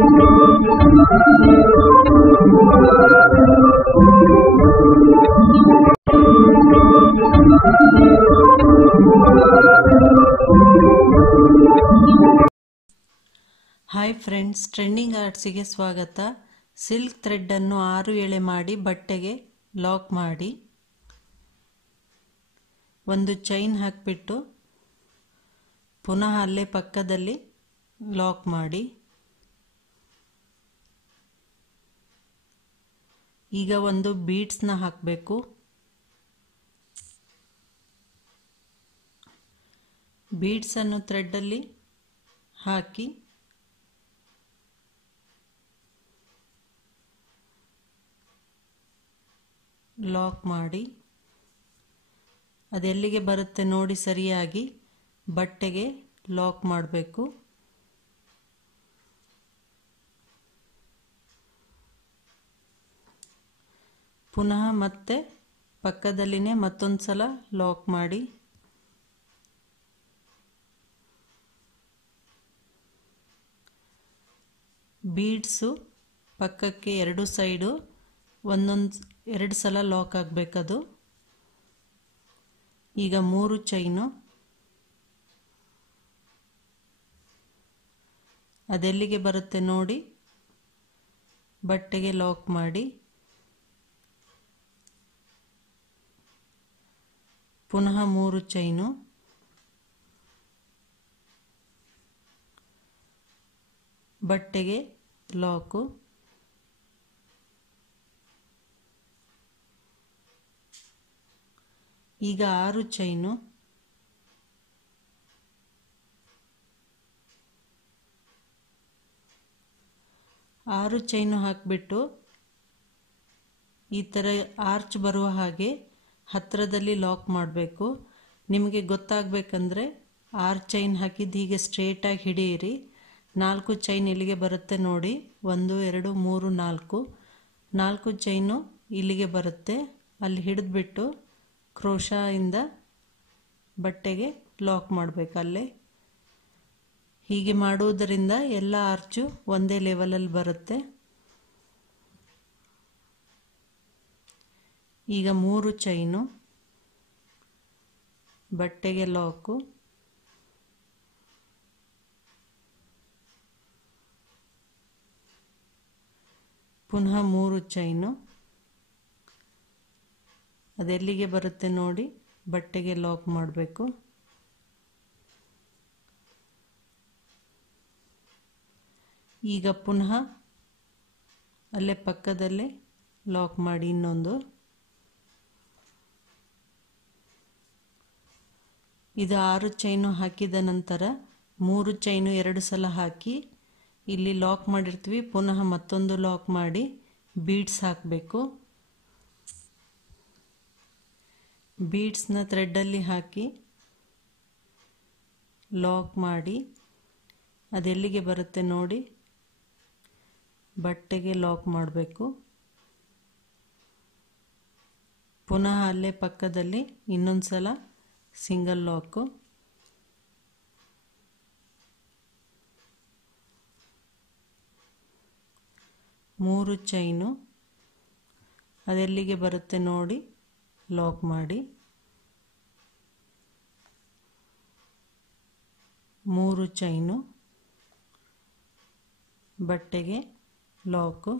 Hi friends, trending ಆರ್ಟ್ಸಿಗೆ ಸ್ವಾಗತ. Silk thread ಅನ್ನು 6 ಎಳೆ ಮಾಡಿ ಬಟ್ಟೆಗೆ ಲಾಕ್ ಮಾಡಿ ಒಂದು ಚೈನ್ ಹಾಕಿಬಿಟ್ಟು ಪುನಃ ಅಲ್ಲೇ ಪಕ್ಕದಲ್ಲಿ ಲಾಕ್ ಮಾಡಿ. ಈಗ ಒಂದು ಬೀಡ್ಸ್ನ ಹಾಕಬೇಕು. ಬೀಡ್ಸ್ ಅನ್ನು ಥ್ರೆಡ್ ಅಲ್ಲಿ ಹಾಕಿ ಲಾಕ್ ಮಾಡಿ. ಅದೆಲ್ಲಿಗೆ ಬರುತ್ತೆ ನೋಡಿ ಸರಿಯಾಗಿ ಬಟ್ಟೆಗೆ ಲಾಕ್ ಮಾಡಬೇಕು. ಪುನಃ ಮತ್ತೆ ಪಕ್ಕದಲ್ಲಿನೇ ಮತ್ತೊಂದು ಸಲ ಲಾಕ್ ಮಾಡಿ. ಬೀಡ್ಸು ಪಕ್ಕಕ್ಕೆ ಎರಡು ಸೈಡು ಎರಡು ಸಲ ಲಾಕ್ ಆಗಬೇಕದು. ಈಗ 3 ಚೈನು ಅದೆಲ್ಲಿಗೆ ಬರುತ್ತೆ ನೋಡಿ ಬಟ್ಟೆಗೆ ಲಾಕ್ ಮಾಡಿ. ಪುನಃ 3 ಚೈನು ಬಟ್ಟೆಗೆ ಲಾಕು. ಈಗ 6 ಚೈನು ಹಾಕಿಬಿಟ್ಟು ಈ ಥರ ಆರ್ಚ್ ಬರುವ ಹಾಗೆ ಹತ್ತಿರದಲ್ಲಿ ಲಾಕ್ ಮಾಡಬೇಕು. ನಿಮಗೆ ಗೊತ್ತಾಗಬೇಕಂದ್ರೆ 6 ಚೈನ್ ಹಾಕಿದ್ದು ಹೀಗೆ ಸ್ಟ್ರೇಟಾಗಿ ಹಿಡಿಯಿರಿ. 4 ಚೈನ್ ಇಲ್ಲಿಗೆ ಬರುತ್ತೆ ನೋಡಿ. 1 2 3 4 ಚೈನು ಇಲ್ಲಿಗೆ ಬರುತ್ತೆ. ಅಲ್ಲಿ ಹಿಡಿದ್ಬಿಟ್ಟು ಕ್ರೋಶಾಯಿಂದ ಬಟ್ಟೆಗೆ ಲಾಕ್ ಮಾಡಬೇಕು ಅಲ್ಲೇ. ಹೀಗೆ ಮಾಡುವುದರಿಂದ ಎಲ್ಲ ಆರ್ಚು ಒಂದೇ ಲೆವೆಲಲ್ಲಿ ಬರುತ್ತೆ. ಈಗ 3 ಚೈನು ಬಟ್ಟೆಗೆ ಲಾಕು. ಪುನಃ 3 ಚೈನು ಅದೆಲ್ಲಿಗೆ ಬರುತ್ತೆ ನೋಡಿ ಬಟ್ಟೆಗೆ ಲಾಕ್ ಮಾಡಬೇಕು. ಈಗ ಪುನಃ ಅಲ್ಲೇ ಪಕ್ಕದಲ್ಲೇ ಲಾಕ್ ಮಾಡಿ ಇನ್ನೊಂದು. ಇದು 6 ಚೈನು ಹಾಕಿದ ನಂತರ 3 ಚೈನು 2 ಸಲ ಹಾಕಿ ಇಲ್ಲಿ ಲಾಕ್ ಮಾಡಿರ್ತೀವಿ. ಪುನಃ ಮತ್ತೊಂದು ಲಾಕ್ ಮಾಡಿ ಬೀಡ್ಸ್ ಹಾಕಬೇಕು. ಬೀಡ್ಸ್ನ ಥ್ರೆಡ್ಡಲ್ಲಿ ಹಾಕಿ ಲಾಕ್ ಮಾಡಿ ಅದೆಲ್ಲಿಗೆ ಬರುತ್ತೆ ನೋಡಿ ಬಟ್ಟೆಗೆ ಲಾಕ್ ಮಾಡಬೇಕು. ಪುನಃ ಅಲ್ಲೇ ಪಕ್ಕದಲ್ಲಿ ಇನ್ನೊಂದು ಸಲ ಸಿಂಗಲ್ ಲಾಕು. ಮೂರು ಚೈನು ಅದೆಲ್ಲಿಗೆ ಬರುತ್ತೆ ನೋಡಿ ಲಾಕ್ ಮಾಡಿ. 3 ಚೈನು ಬಟ್ಟೆಗೆ ಲಾಕು.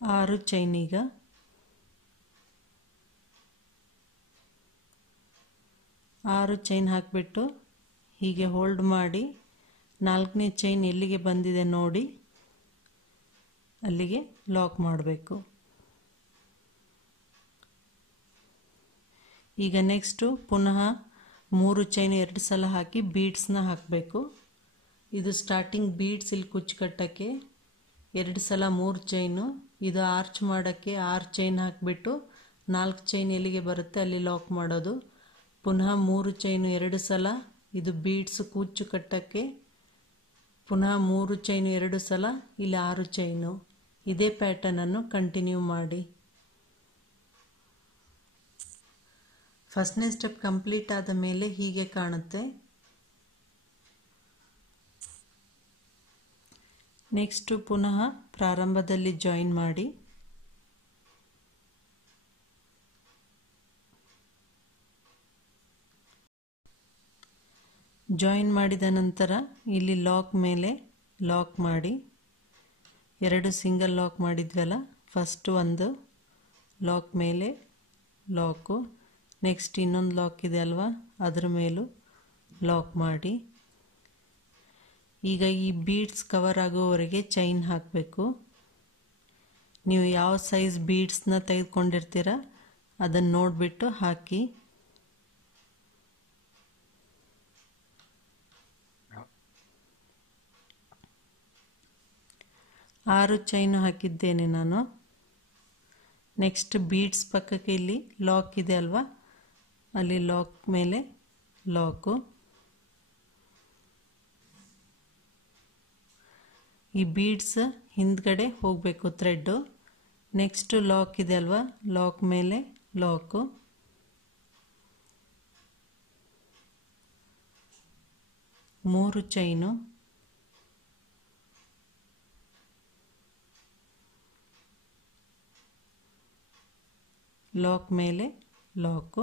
6 ಚೈನ್ ಈಗ 6 ಚೈನ್ ಹಾಕಿಬಿಟ್ಟು ಹೀಗೆ ಹೋಲ್ಡ್ ಮಾಡಿ 4ನೇ ಚೈನ್ ಎಲ್ಲಿಗೆ ಬಂದಿದೆ ನೋಡಿ ಅಲ್ಲಿಗೆ ಲಾಕ್ ಮಾಡಬೇಕು. ಈಗ ನೆಕ್ಸ್ಟು ಪುನಃ 3 ಚೈನ್ 2 ಸಲ ಹಾಕಿ ಬೀಡ್ಸ್ನ ಹಾಕಬೇಕು. ಇದು ಸ್ಟಾರ್ಟಿಂಗ್ ಬೀಡ್ಸ್ ಇಲ್ಲಿ ಕುಚ್ಚು ಕಟ್ಟಕ್ಕೆ 2 ಸಲ 3 ಚೈನು. ಇದು ಆರ್ಚ್ ಮಾಡೋಕ್ಕೆ 6 ಚೈನ್ ಹಾಕಿಬಿಟ್ಟು 4 ಚೈನ್ ಎಲ್ಲಿಗೆ ಬರುತ್ತೆ ಅಲ್ಲಿ ಲಾಕ್ ಮಾಡೋದು. ಪುನಃ 3 ಚೈನು 2 ಸಲ ಇದು ಬೀಡ್ಸ್ ಕುಚ್ಚು ಕಟ್ಟಕ್ಕೆ. ಪುನಃ 3 ಚೈನು 2 ಸಲ ಇಲ್ಲಿ 6 ಚೈನು. ಇದೇ ಪ್ಯಾಟರ್ನನ್ನು ಕಂಟಿನ್ಯೂ ಮಾಡಿ. ಫಸ್ಟ್ನೇ ಸ್ಟೆಪ್ ಕಂಪ್ಲೀಟ್ ಆದ ಮೇಲೆ ಹೀಗೆ ಕಾಣುತ್ತೆ. ನೆಕ್ಸ್ಟ್ ಪುನಃ ಪ್ರಾರಂಭದಲ್ಲಿ ಜಾಯಿನ್ ಮಾಡಿ. ಜಾಯಿನ್ ಮಾಡಿದ ನಂತರ ಇಲ್ಲಿ ಲಾಕ್ ಮೇಲೆ ಲಾಕ್ ಮಾಡಿ. 2 ಸಿಂಗಲ್ ಲಾಕ್ ಮಾಡಿದ್ವಲ್ಲ, ಫಸ್ಟ್ ಒಂದು ಲಾಕ್ ಮೇಲೆ ಲಾಕು, ನೆಕ್ಸ್ಟ್ ಇನ್ನೊಂದು ಲಾಕ್ ಇದೆ ಅಲ್ವಾ, ಅದರ ಮೇಲೂ ಲಾಕ್ ಮಾಡಿ. ಈಗ ಈ ಬೀಡ್ಸ್ ಕವರ್ ಆಗೋವರೆಗೆ ಚೈನ್ ಹಾಕಬೇಕು. ನೀವು ಯಾವ ಸೈಜ್ ಬೀಡ್ಸ್ನ ತೆಗೆದುಕೊಂಡಿರ್ತೀರ ಅದನ್ನು ನೋಡಿಬಿಟ್ಟು ಹಾಕಿ. ಆರು ಚೈನು ಹಾಕಿದ್ದೇನೆ ನಾನು. ನೆಕ್ಸ್ಟ್ ಬೀಡ್ಸ್ ಪಕ್ಕಕ್ಕೆ ಇಲ್ಲಿ ಲಾಕ್ ಇದೆ ಅಲ್ವಾ, ಅಲ್ಲಿ ಲಾಕ್ ಮೇಲೆ ಲಾಕು. ಈ ಬೀಡ್ಸ್ ಹಿಂದ್ಗಡೆ ಹೋಗಬೇಕು ಥ್ರೆಡ್ಡು. ನೆಕ್ಸ್ಟ್ ಲಾಕ್ ಇದೆ ಅಲ್ವಾ, ಲಾಕ್ ಮೇಲೆ ಲಾಕು. ಮೂರು ಚೈನು, ಲಾಕ್ ಮೇಲೆ ಲಾಕು.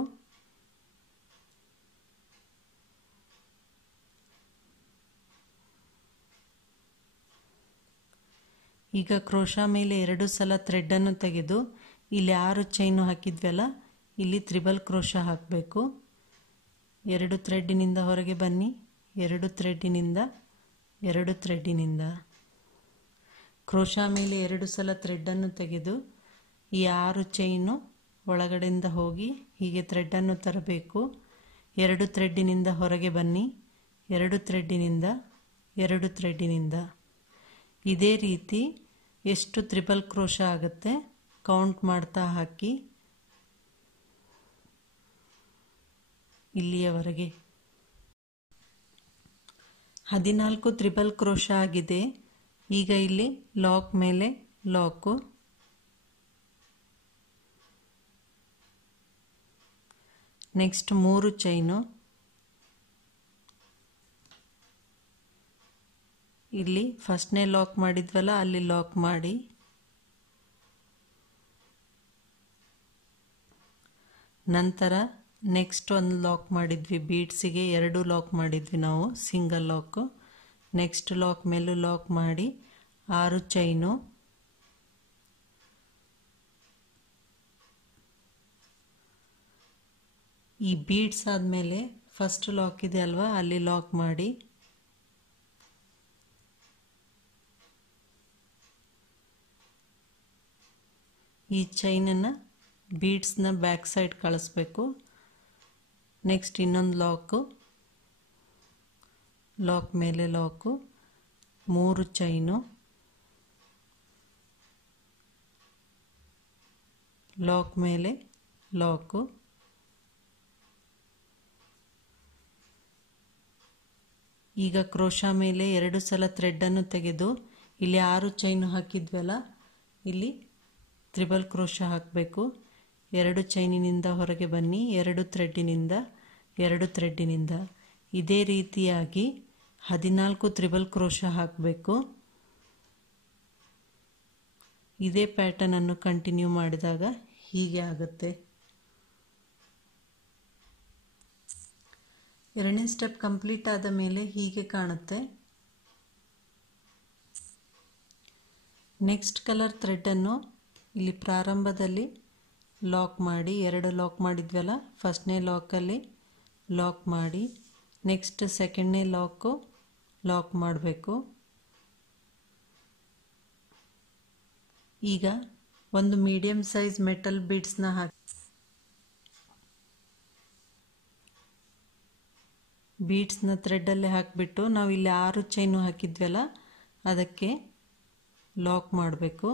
ಈಗ ಕ್ರೋಶಾ ಮೇಲೆ 2 ಸಲ ಥ್ರೆಡ್ಡನ್ನು ತೆಗೆದು ಇಲ್ಲಿ 6 ಚೈನು ಹಾಕಿದ್ವಲ್ಲ, ಇಲ್ಲಿ ತ್ರಿಬಲ್ ಕ್ರೋಶಾ ಹಾಕಬೇಕು. 2 ಥ್ರೆಡ್ಡಿನಿಂದ ಹೊರಗೆ ಬನ್ನಿ, 2 ಥ್ರೆಡ್ಡಿನಿಂದ 2 ಥ್ರೆಡ್ಡಿನಿಂದ ಕ್ರೋಶಾ ಮೇಲೆ 2 ಸಲ ಥ್ರೆಡ್ಡನ್ನು ತೆಗೆದು ಈ 6 ಚೈನು ಒಳಗಡೆಯಿಂದ ಹೋಗಿ ಹೀಗೆ ಥ್ರೆಡ್ಡನ್ನು ತರಬೇಕು. 2 ಥ್ರೆಡ್ಡಿನಿಂದ ಹೊರಗೆ ಬನ್ನಿ, 2 ಥ್ರೆಡ್ಡಿನಿಂದ 2 ಥ್ರೆಡ್ಡಿನಿಂದ. ಇದೇ ರೀತಿ ಎಷ್ಟು ತ್ರಿಬಲ್ ಕ್ರೋಶಾ ಆಗುತ್ತೆ ಕೌಂಟ್ ಮಾಡ್ತಾ ಹಾಕಿ ಇಲ್ಲಿಯವರೆಗೆ. 14 ತ್ರಿಬಲ್ ಕ್ರೋಶಾ ಆಗಿದೆ. ಈಗ ಇಲ್ಲಿ ಲಾಕ್ ಮೇಲೆ ಲಾಕು. ನೆಕ್ಸ್ಟ್ 3 ಚೈನು, ಇಲ್ಲಿ ಫಸ್ಟ್ನೇ ಲಾಕ್ ಮಾಡಿದ್ವಲ್ಲ ಅಲ್ಲಿ ಲಾಕ್ ಮಾಡಿ. ನಂತರ ನೆಕ್ಸ್ಟ್ ಒಂದು ಲಾಕ್ ಮಾಡಿದ್ವಿ, ಬೀಡ್ಸಿಗೆ 2 ಲಾಕ್ ಮಾಡಿದ್ವಿ ನಾವು, ಸಿಂಗಲ್ ಲಾಕು. ನೆಕ್ಸ್ಟ್ ಲಾಕ್ ಮೇಲೂ ಲಾಕ್ ಮಾಡಿ 6 ಚೈನು. ಈ ಬೀಡ್ಸ್ ಆದಮೇಲೆ ಫಸ್ಟ್ ಲಾಕ್ ಇದೆ ಅಲ್ವಾ, ಅಲ್ಲಿ ಲಾಕ್ ಮಾಡಿ. ಈ ಚೈನನ್ನು ಬೀಡ್ಸ್ನ ಬ್ಯಾಕ್ ಸೈಡ್ ಕಳಿಸ್ಬೇಕು. ನೆಕ್ಸ್ಟ್ ಇನ್ನೊಂದು ಲಾಕು, ಲಾಕ್ ಮೇಲೆ ಲಾಕು, 3 ಚೈನು, ಲಾಕ್ ಮೇಲೆ ಲಾಕು. ಈಗ ಕ್ರೋಶಾ ಮೇಲೆ 2 ಸಲ ಥ್ರೆಡ್ಡನ್ನು ತೆಗೆದು ಇಲ್ಲಿ 6 ಚೈನು ಹಾಕಿದ್ವಲ್ಲ, ಇಲ್ಲಿ ತ್ರಿಬಲ್ ಕ್ರೋಶಾ ಹಾಕಬೇಕು. 2 ಚೈನಿನಿಂದ ಹೊರಗೆ ಬನ್ನಿ, 2 ಥ್ರೆಡ್ಡಿನಿಂದ 2 ಥ್ರೆಡ್ಡಿನಿಂದ. ಇದೇ ರೀತಿಯಾಗಿ 14 ತ್ರಿಬಲ್ ಕ್ರೋಶಾ ಹಾಕಬೇಕು. ಇದೇ ಪ್ಯಾಟರ್ನನ್ನು ಕಂಟಿನ್ಯೂ ಮಾಡಿದಾಗ ಹೀಗೆ ಆಗುತ್ತೆ. 2ನೇ ಸ್ಟೆಪ್ ಕಂಪ್ಲೀಟ್ ಆದ ಮೇಲೆ ಹೀಗೆ ಕಾಣುತ್ತೆ. ನೆಕ್ಸ್ಟ್ ಕಲರ್ ಥ್ರೆಡ್ಡನ್ನು ಇಲ್ಲಿ ಪ್ರಾರಂಭದಲ್ಲಿ ಲಾಕ್ ಮಾಡಿ, 2 ಲಾಕ್ ಮಾಡಿದ್ವಲ್ಲ, ಫಸ್ಟ್ನೇ ಲಾಕಲ್ಲಿ ಲಾಕ್ ಮಾಡಿ. ನೆಕ್ಸ್ಟ್ ಸೆಕೆಂಡ್ನೇ ಲಾಕ್ ಮಾಡಬೇಕು. ಈಗ ಒಂದು ಮೀಡಿಯಂ ಸೈಜ್ ಮೆಟಲ್ ಬೀಡ್ಸ್ನ ಹಾಕಿ ಬೀಡ್ಸ್ನ ಥ್ರೆಡ್ಡಲ್ಲೇ ಹಾಕಿಬಿಟ್ಟು ನಾವು ಇಲ್ಲಿ 6 ಚೈನು ಹಾಕಿದ್ವಲ್ಲ ಅದಕ್ಕೆ ಲಾಕ್ ಮಾಡಬೇಕು.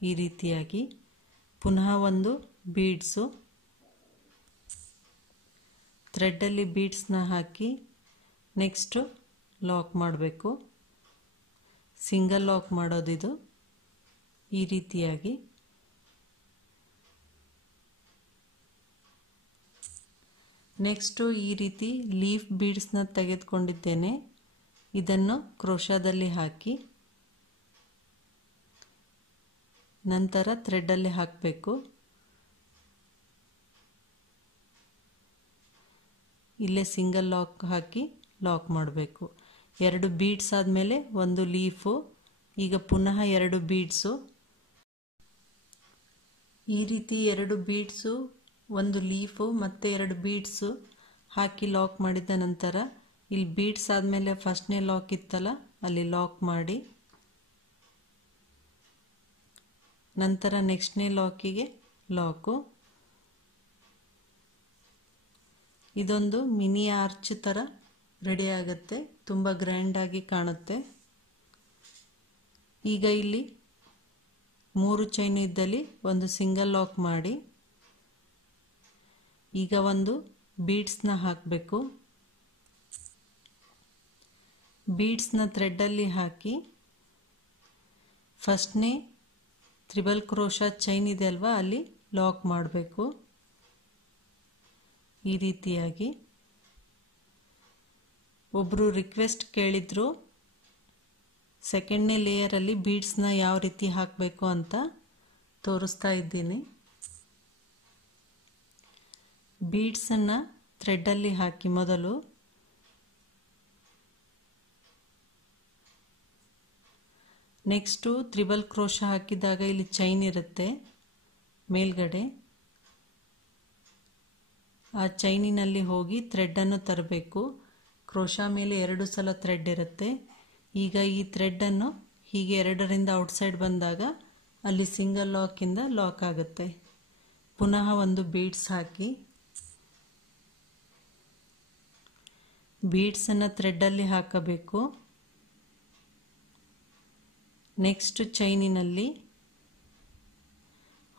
ಈ ರೀತಿಯಾಗಿ ಪುನಃ ಒಂದು ಬೀಡ್ಸು ಥ್ರೆಡ್ಡಲ್ಲಿ ಬೀಡ್ಸ್ನ ಹಾಕಿ ನೆಕ್ಸ್ಟು ಲಾಕ್ ಮಾಡಬೇಕು. ಸಿಂಗಲ್ ಲಾಕ್ ಮಾಡೋದಿದು. ಈ ರೀತಿಯಾಗಿ ನೆಕ್ಸ್ಟು ಈ ರೀತಿ ಲೀಫ್ ಬೀಡ್ಸ್ನ ತೆಗೆದುಕೊಂಡಿದ್ದೇನೆ. ಇದನ್ನು ಕ್ರೋಶಾದಲ್ಲಿ ಹಾಕಿ ನಂತರ ಥ್ರೆಡ್ಡಲ್ಲಿ ಹಾಕಬೇಕು. ಇಲ್ಲೇ ಸಿಂಗಲ್ ಲಾಕ್ ಹಾಕಿ ಲಾಕ್ ಮಾಡಬೇಕು. 2 ಬೀಡ್ಸ್ ಆದಮೇಲೆ ಒಂದು ಲೀಫು. ಈಗ ಪುನಃ 2 ಬೀಡ್ಸು. ಈ ರೀತಿ 2 ಬೀಡ್ಸು, ಒಂದು ಲೀಫು ಮತ್ತು 2 ಬೀಡ್ಸು ಹಾಕಿ ಲಾಕ್ ಮಾಡಿದ ನಂತರ ಇಲ್ಲಿ ಬೀಡ್ಸ್ ಆದಮೇಲೆ ಫಸ್ಟ್ನೇ ಲಾಕ್ ಇತ್ತಲ್ಲ ಅಲ್ಲಿ ಲಾಕ್ ಮಾಡಿ ನಂತರ ನೆಕ್ಸ್ಟ್ನೇ ಲಾಕಿಗೆ ಲಾಕು. ಇದೊಂದು ಮಿನಿ ಆರ್ಚ್ ಥರ ರೆಡಿ ಆಗುತ್ತೆ, ತುಂಬ ಗ್ರ್ಯಾಂಡಾಗಿ ಕಾಣುತ್ತೆ. ಈಗ ಇಲ್ಲಿ 3 ಚೈನ್ ಇದ್ದಲ್ಲಿ ಒಂದು ಸಿಂಗಲ್ ಲಾಕ್ ಮಾಡಿ ಈಗ ಒಂದು ಬೀಡ್ಸ್ನ ಹಾಕಬೇಕು. ಬೀಡ್ಸ್ನ ಥ್ರೆಡ್ಡಲ್ಲಿ ಹಾಕಿ ಫಸ್ಟ್ನೇ ತ್ರಿಬಲ್ ಕ್ರೋಶಾ ಚೈನ್ ಇದೆ ಅಲ್ವಾ ಅಲ್ಲಿ ಲಾಕ್ ಮಾಡಬೇಕು. ಈ ರೀತಿಯಾಗಿ ಒಬ್ಬರು ರಿಕ್ವೆಸ್ಟ್ ಕೇಳಿದ್ರು ಸೆಕೆಂಡ್ನೇ ಲೇಯರಲ್ಲಿ ಬೀಡ್ಸ್ನ ಯಾವ ರೀತಿ ಹಾಕಬೇಕು ಅಂತ ತೋರಿಸ್ತಾ ಇದ್ದೀನಿ. ಬೀಡ್ಸನ್ನು ಥ್ರೆಡ್ಡಲ್ಲಿ ಹಾಕಿ ಮೊದಲು ನೆಕ್ಸ್ಟು ತ್ರಿಬಲ್ ಕ್ರೋಶಾ ಹಾಕಿದಾಗ ಇಲ್ಲಿ ಚೈನ್ ಇರುತ್ತೆ ಮೇಲ್ಗಡೆ, ಆ ಚೈನಿನಲ್ಲಿ ಹೋಗಿ ಥ್ರೆಡ್ಡನ್ನು ತರಬೇಕು. ಕ್ರೋಶಾ ಮೇಲೆ 2 ಸಲ ಥ್ರೆಡ್ ಇರುತ್ತೆ. ಈಗ ಈ ಥ್ರೆಡ್ಡನ್ನು ಹೀಗೆ 2ರಿಂದ ಔಟ್ಸೈಡ್ ಬಂದಾಗ ಅಲ್ಲಿ ಸಿಂಗಲ್ ಲಾಕಿಂದ ಲಾಕ್ ಆಗುತ್ತೆ. ಪುನಃ ಒಂದು ಬೀಡ್ಸ್ ಹಾಕಿ ಬೀಡ್ಸನ್ನು ಥ್ರೆಡ್ಡಲ್ಲಿ ಹಾಕಬೇಕು. ನೆಕ್ಸ್ಟ್ ಚೈನಿನಲ್ಲಿ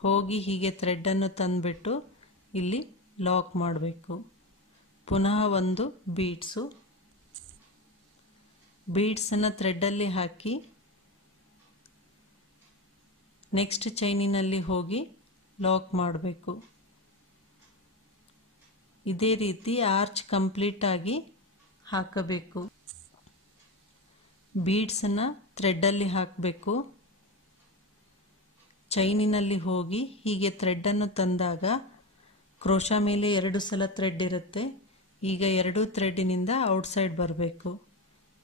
ಹೋಗಿ ಹೀಗೆ ಥ್ರೆಡ್ಡನ್ನು ತಂದುಬಿಟ್ಟು ಇಲ್ಲಿ ಲಾಕ್ ಮಾಡಬೇಕು. ಪುನಃ ಒಂದು ಬೀಡ್ಸು. ಬೀಡ್ಸನ್ನು ಥ್ರೆಡ್ಡಲ್ಲಿ ಹಾಕಿ ನೆಕ್ಸ್ಟ್ ಚೈನಿನಲ್ಲಿ ಹೋಗಿ ಲಾಕ್ ಮಾಡಬೇಕು. ಇದೇ ರೀತಿ ಆರ್ಚ್ ಕಂಪ್ಲೀಟ್ ಆಗಿ ಹಾಕಬೇಕು. ಬೀಡ್ಸನ್ನು ಥ್ರೆಡ್ಡಲ್ಲಿ ಹಾಕಬೇಕು. ಚೈನಿನಲ್ಲಿ ಹೋಗಿ ಹೀಗೆ ಥ್ರೆಡ್ಡನ್ನು ತಂದಾಗ ಕ್ರೋಶಾ ಮೇಲೆ 2 ಸಲ ಥ್ರೆಡ್ ಇರುತ್ತೆ. ಈಗ 2 ಥ್ರೆಡ್ಡಿನಿಂದ ಔಟ್ಸೈಡ್ ಬರಬೇಕು.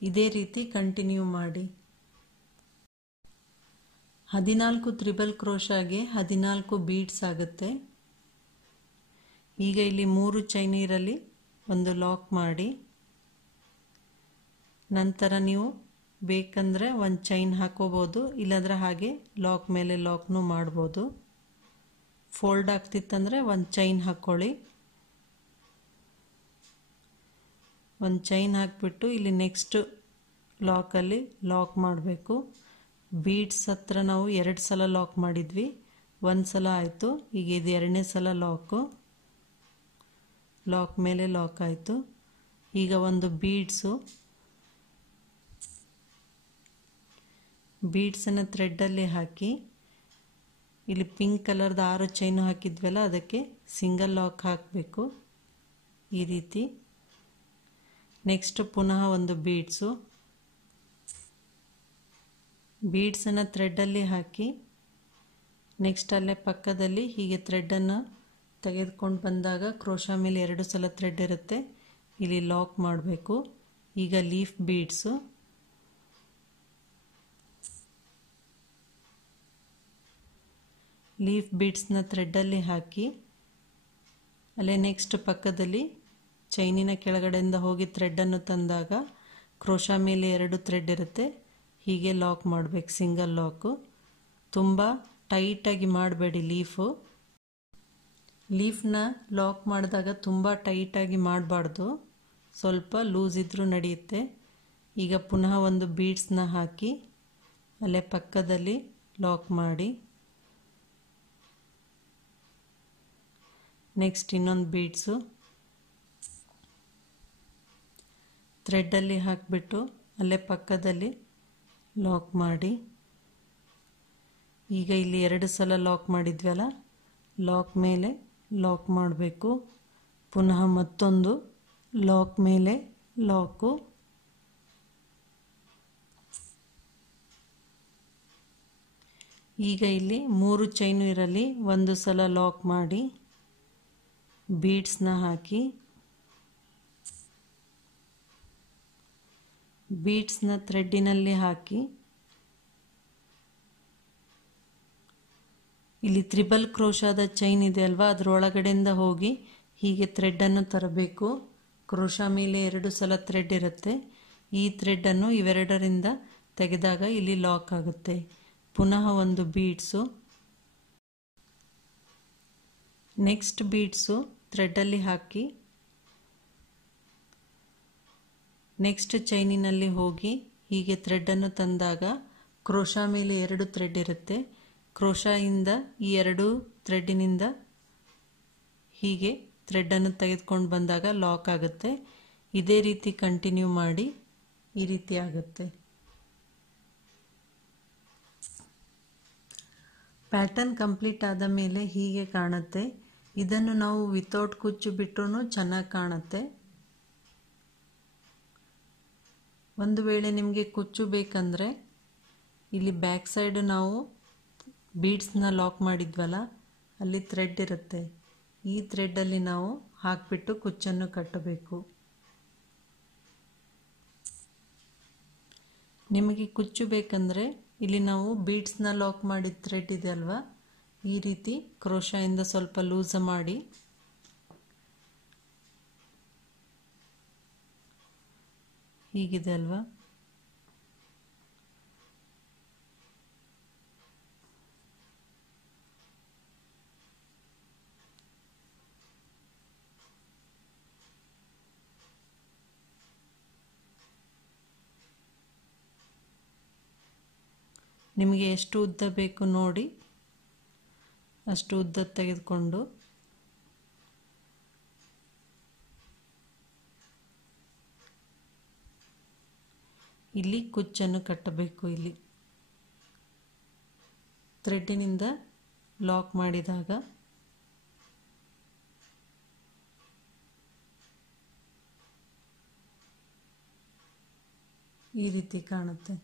ಇದೇ ರೀತಿ ಕಂಟಿನ್ಯೂ ಮಾಡಿ. 14 ತ್ರಿಬಲ್ ಕ್ರೋಶಾಗೆ 14 ಬೀಡ್ಸ್ ಆಗುತ್ತೆ. ಈಗ ಇಲ್ಲಿ 3 ಚೈನ್ ಇರಲಿ ಒಂದು ಲಾಕ್ ಮಾಡಿ ನಂತರ ನೀವು ಬೇಕಂದರೆ ಒಂದು ಚೈನ್ ಹಾಕೋಬೋದು, ಇಲ್ಲಾಂದರೆ ಹಾಗೆ ಲಾಕ್ ಮೇಲೆ ಲಾಕ್ನೂ ಮಾಡ್ಬೋದು. ಫೋಲ್ಡ್ ಆಗ್ತಿತ್ತಂದರೆ ಒಂದು ಚೈನ್ ಹಾಕ್ಕೊಳ್ಳಿ. ಒಂದು ಚೈನ್ ಹಾಕಿಬಿಟ್ಟು ಇಲ್ಲಿ ನೆಕ್ಸ್ಟ್ ಲಾಕಲ್ಲಿ ಲಾಕ್ ಮಾಡಬೇಕು. ಬೀಡ್ಸ್ ಹತ್ರ ನಾವು 2 ಸಲ ಲಾಕ್ ಮಾಡಿದ್ವಿ, 1 ಸಲ ಆಯಿತು. ಈಗ ಇದು 2ನೇ ಸಲ ಲಾಕು. ಲಾಕ್ ಮೇಲೆ ಲಾಕ್ ಆಯಿತು. ಈಗ ಒಂದು ಬೀಡ್ಸು. ಬೀಡ್ಸನ್ನು ಥ್ರೆಡ್ಡಲ್ಲಿ ಹಾಕಿ ಇಲ್ಲಿ ಪಿಂಕ್ ಕಲರ್ದು 6 ಚೈನು ಹಾಕಿದ್ವಲ್ಲ ಅದಕ್ಕೆ ಸಿಂಗಲ್ ಲಾಕ್ ಹಾಕಬೇಕು ಈ ರೀತಿ. ನೆಕ್ಸ್ಟ್ ಪುನಃ ಒಂದು ಬೀಡ್ಸು. ಬೀಡ್ಸನ್ನು ಥ್ರೆಡ್ಡಲ್ಲಿ ಹಾಕಿ ನೆಕ್ಸ್ಟ್ ಅಲ್ಲೇ ಪಕ್ಕದಲ್ಲಿ ಹೀಗೆ ಥ್ರೆಡ್ಡನ್ನು ತೆಗೆದುಕೊಂಡು ಬಂದಾಗ ಕ್ರೋಶಾ ಮೇಲೆ 2 ಸಲ ಥ್ರೆಡ್ ಇರುತ್ತೆ, ಇಲ್ಲಿ ಲಾಕ್ ಮಾಡಬೇಕು. ಈಗ ಲೀಫ್ ಬೀಡ್ಸು. ಲೀಫ್ ಬೀಡ್ಸ್ನ ಥ್ರೆಡ್ಡಲ್ಲಿ ಹಾಕಿ ಅಲ್ಲೇ ನೆಕ್ಸ್ಟ್ ಪಕ್ಕದಲ್ಲಿ ಚೈನಿನ ಕೆಳಗಡೆಯಿಂದ ಹೋಗಿ ಥ್ರೆಡ್ಡನ್ನು ತಂದಾಗ ಕ್ರೋಶಾ ಮೇಲೆ 2 ಥ್ರೆಡ್ ಇರುತ್ತೆ, ಹೀಗೆ ಲಾಕ್ ಮಾಡಬೇಕು ಸಿಂಗಲ್ ಲಾಕು. ತುಂಬ ಟೈಟಾಗಿ ಮಾಡಬೇಡಿ ಲೀಫು. ಲೀಫ್ನ ಲಾಕ್ ಮಾಡಿದಾಗ ತುಂಬ ಟೈಟಾಗಿ ಮಾಡಬಾರ್ದು, ಸ್ವಲ್ಪ ಲೂಸ್ ಇದ್ದರೂ ನಡೆಯುತ್ತೆ. ಈಗ ಪುನಃ ಒಂದು ಬೀಡ್ಸ್ನ ಹಾಕಿ ಅಲ್ಲೇ ಪಕ್ಕದಲ್ಲಿ ಲಾಕ್ ಮಾಡಿ ನೆಕ್ಸ್ಟ್ ಇನ್ನೊಂದು ಬೀಡ್ಸು ಥ್ರೆಡ್ಡಲ್ಲಿ ಹಾಕಿಬಿಟ್ಟು ಅಲ್ಲೇ ಪಕ್ಕದಲ್ಲಿ ಲಾಕ್ ಮಾಡಿ. ಈಗ ಇಲ್ಲಿ 2 ಸಲ ಲಾಕ್ ಮಾಡಿದ್ವಲ್ಲ, ಲಾಕ್ ಮೇಲೆ ಲಾಕ್ ಮಾಡಬೇಕು. ಪುನಃ ಮತ್ತೊಂದು ಲಾಕ್ ಮೇಲೆ ಲಾಕು, ಈಗ ಇಲ್ಲಿ 3 ಚೈನು ಇರಲಿ, ಒಂದು ಸಲ ಲಾಕ್ ಮಾಡಿ ಬೀಡ್ಸ್ನ ಹಾಕಿ ಬೀಡ್ಸ್ನ ಥ್ರೆಡ್ಡಿನಲ್ಲಿ ಹಾಕಿ ಇಲ್ಲಿ ತ್ರಿಬಲ್ ಕ್ರೋಶಾದ ಚೈನ್ ಇದೆ ಅಲ್ವಾ, ಅದರೊಳಗಡೆಯಿಂದ ಹೋಗಿ ಹೀಗೆ ಥ್ರೆಡ್ಡನ್ನು ತರಬೇಕು. ಕ್ರೋಶಾ ಮೇಲೆ 2 ಸಲ ಥ್ರೆಡ್ ಇರುತ್ತೆ. ಈ ಥ್ರೆಡ್ಡನ್ನು ಇವೆರಡರಿಂದ ತೆಗೆದಾಗ ಇಲ್ಲಿ ಲಾಕ್ ಆಗುತ್ತೆ. ಪುನಃ ಒಂದು ಬೀಡ್ಸು, ನೆಕ್ಸ್ಟ್ ಬೀಡ್ಸು ಥ್ರೆಡ್ಡಲ್ಲಿ ಹಾಕಿ ನೆಕ್ಸ್ಟ್ ಚೈನಿನಲ್ಲಿ ಹೋಗಿ ಹೀಗೆ ಥ್ರೆಡ್ಡನ್ನು ತಂದಾಗ ಕ್ರೋಶಾ ಮೇಲೆ 2 ಥ್ರೆಡ್ ಇರುತ್ತೆ. ಕ್ರೋಶಾಯಿಂದ ಈ 2 ಥ್ರೆಡ್ಡಿನಿಂದ ಹೀಗೆ ಥ್ರೆಡ್ಡನ್ನು ತೆಗೆದುಕೊಂಡು ಬಂದಾಗ ಲಾಕ್ ಆಗುತ್ತೆ. ಇದೇ ರೀತಿ ಕಂಟಿನ್ಯೂ ಮಾಡಿ ಈ ರೀತಿ ಆಗುತ್ತೆ. ಪ್ಯಾಟರ್ನ್ ಕಂಪ್ಲೀಟ್ ಆದ ಮೇಲೆ ಹೀಗೆ ಕಾಣುತ್ತೆ. ಇದನ್ನು ನಾವು ವಿತೌಟ್ ಕುಚ್ಚು ಬಿಟ್ಟರೂ ಚೆನ್ನಾಗಿ ಕಾಣುತ್ತೆ. ಒಂದು ವೇಳೆ ನಿಮಗೆ ಕುಚ್ಚು ಬೇಕಂದರೆ ಇಲ್ಲಿ ಬ್ಯಾಕ್ ಸೈಡ್ ನಾವು ಬೀಡ್ಸ್ನ ಲಾಕ್ ಮಾಡಿದ್ವಲ್ಲ, ಅಲ್ಲಿ ಥ್ರೆಡ್ ಇರುತ್ತೆ. ಈ ಥ್ರೆಡ್ಡಲ್ಲಿ ನಾವು ಹಾಕಿಬಿಟ್ಟು ಕುಚ್ಚನ್ನು ಕಟ್ಟಬೇಕು. ನಿಮಗೆ ಕುಚ್ಚು ಬೇಕಂದರೆ ಇಲ್ಲಿ ನಾವು ಬೀಡ್ಸ್ನ ಲಾಕ್ ಮಾಡಿದ ಥ್ರೆಡ್ ಇದೆ ಅಲ್ವಾ, ಈ ರೀತಿ ಕ್ರೋಶಾಯಿಂದ ಸ್ವಲ್ಪ ಲೂಸ್ ಮಾಡಿ ಹೀಗಿದೆ ಅಲ್ವಾ, ನಿಮಗೆ ಎಷ್ಟು ಉದ್ದ ಬೇಕು ನೋಡಿ ಅಷ್ಟು ಉದ್ದ ತೆಗೆದುಕೊಂಡು ಇಲ್ಲಿ ಕುಚ್ಚನ್ನು ಕಟ್ಟಬೇಕು. ಇಲ್ಲಿ ಥ್ರೆಡ್ಡಿನಿಂದ ಲಾಕ್ ಮಾಡಿದಾಗ ಈ ರೀತಿ ಕಾಣುತ್ತೆ.